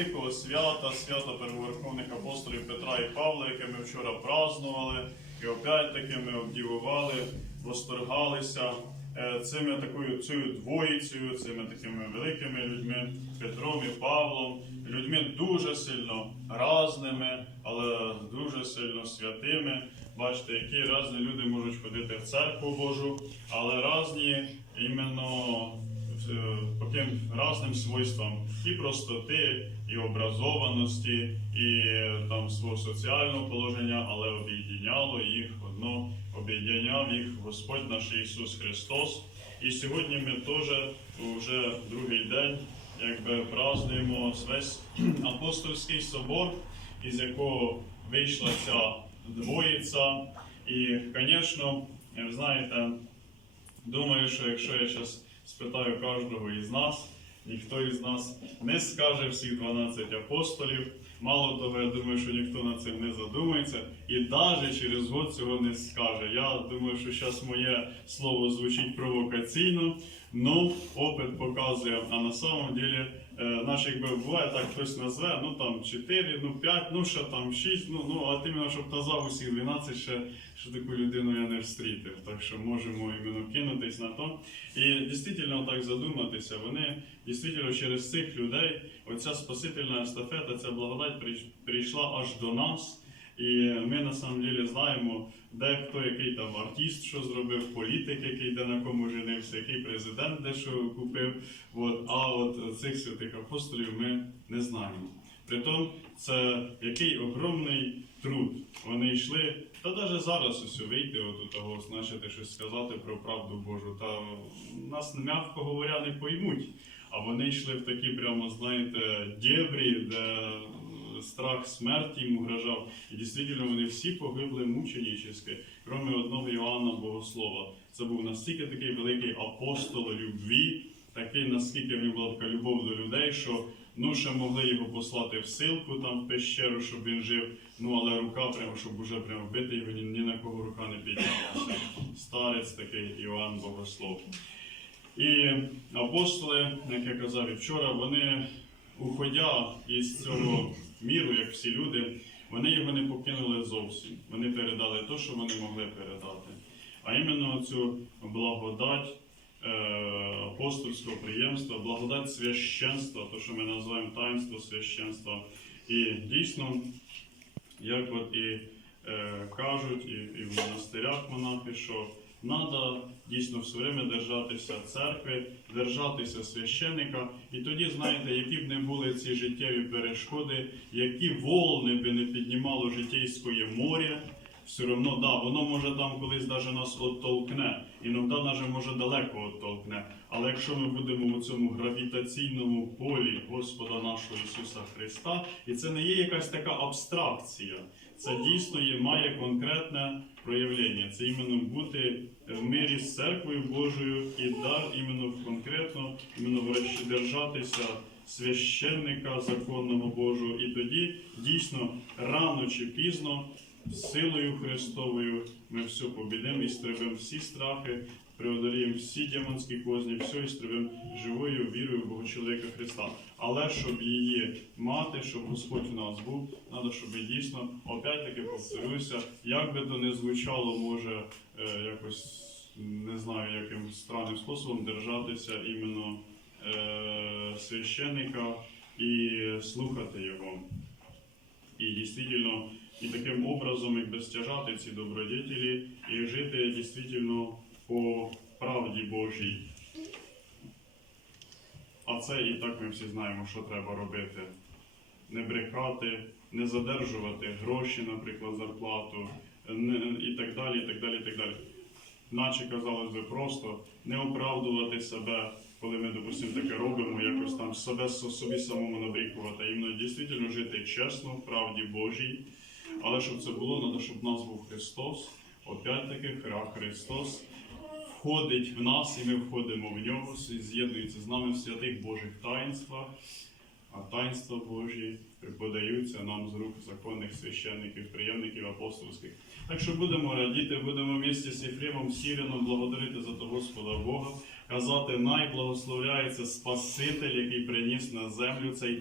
великого свята, свята первоверховних апостолів Петра і Павла, яке ми вчора празднували, і опять-таки ми обдівували, восторгалися е, цими такою цією двоїцею, цими такими великими людьми Петром і Павлом, людьми дуже сильно разними, але дуже сильно святими. Бачите, які різні люди можуть ходити в церкву Божу, але різні іменно по тим різним свойствам і простоти, і образованості, і е, там свого соціального положення, але об'єдняло їх одно, об'єдняв їх Господь наш Ісус Христос. І сьогодні ми теж вже другий день якби празднуємо весь апостольський собор, із якого вийшла ця двоїця. І, звісно, знаєте, думаю, що якщо я зараз спитаю кожного із нас, ніхто із нас не скаже всіх 12 апостолів. Мало того, я думаю, що ніхто над цим не задумається і навіть через год цього не скаже. Я думаю, що зараз моє слово звучить провокаційно, ну опит показує, а на самом деле е, наш якби буває так, хтось назве, ну там 4, ну 5, ну ще там 6, ну, ну а іменно, щоб казав усіх 12, ще, ще таку людину я не встрітив. Так що можемо іменно кинутись на то. І дійсно так задуматися, вони дійсно через цих людей, оця спасительна естафета, ця благодать прийшла аж до нас. І ми на самом деле знаємо, де хто який там артист, що зробив, політик, який де на кому женився, який президент де що купив. От, а от цих святих апостолів ми не знаємо. Притом, це який огромний труд. Вони йшли, та навіть зараз ось вийти отут того, значити щось сказати про правду Божу. Та нас, м'яко говоря, не поймуть. А вони йшли в такі прямо, знаєте, дєбрі, де страх смерті їм угрожав. І дійсно вони всі погибли мученически, крім одного Іоанна Богослова. Це був настільки такий великий апостол любві, такий, наскільки в нього була така любов до людей, що ну ще могли його послати в силку там в пещеру, щоб він жив. Ну але рука прямо, щоб уже прямо вбити його, ні, ні на кого рука не піднялася. Старець такий Іоанн Богослов. І апостоли, як я казав і вчора, вони, уходя із цього міру, як всі люди, вони його не покинули зовсім. Вони передали те, що вони могли передати. А іменно цю благодать е, апостольського приємства, благодать священства, то, що ми називаємо таїнство священства. І дійсно, як от і е, кажуть, і, і в монастирях монахи, що треба дійсно все время держатися церкви, держатися священика. І тоді, знаєте, які б не були ці життєві перешкоди, які волни би не піднімало житейське море, все одно, да, воно може там колись даже нас оттолкне, іноді навіть може далеко оттолкне. Але якщо ми будемо у цьому гравітаційному полі Господа нашого Ісуса Христа, і це не є якась така абстракція, це дійсно є, має конкретне проявлення. Це іменно бути в мирі з церквою Божою і дар іменно конкретно, іменно держатися священника законного Божого. І тоді дійсно рано чи пізно силою Христовою ми все побідемо і стрибемо всі страхи, преодоліємо всі демонські козні, все і стрибемо живою вірою в Бога чоловіка Христа. Але щоб її мати, щоб Господь у нас був, треба, щоб дійсно, опять-таки повторюся, як би то не звучало, може е, якось не знаю, яким странним способом держатися іменно е, священника і слухати його. І дійсно, і таким образом, якби стяжати ці добродетелі і жити дійсно по правді Божій. А це і так ми всі знаємо, що треба робити. Не брехати, не задержувати гроші, наприклад, зарплату, і так далі, і так далі, і так далі. Наче казалось би просто не оправдувати себе, коли ми, допустимо, таке робимо, якось там себе собі самому набрікувати, а іменно дійсно жити чесно, в правді Божій. Але щоб це було, треба, щоб в нас був Христос. Опять-таки, Христос входить в нас, і ми входимо в нього, з'єднується з нами в святих Божих таїнствах. А таїнства Божі подаються нам з рук законних священників, приємників апостольських. Так що будемо радіти, будемо в місті з Єфремом сірено благодарити за того Господа Бога, казати, найблагословляється Спаситель, який приніс на землю цей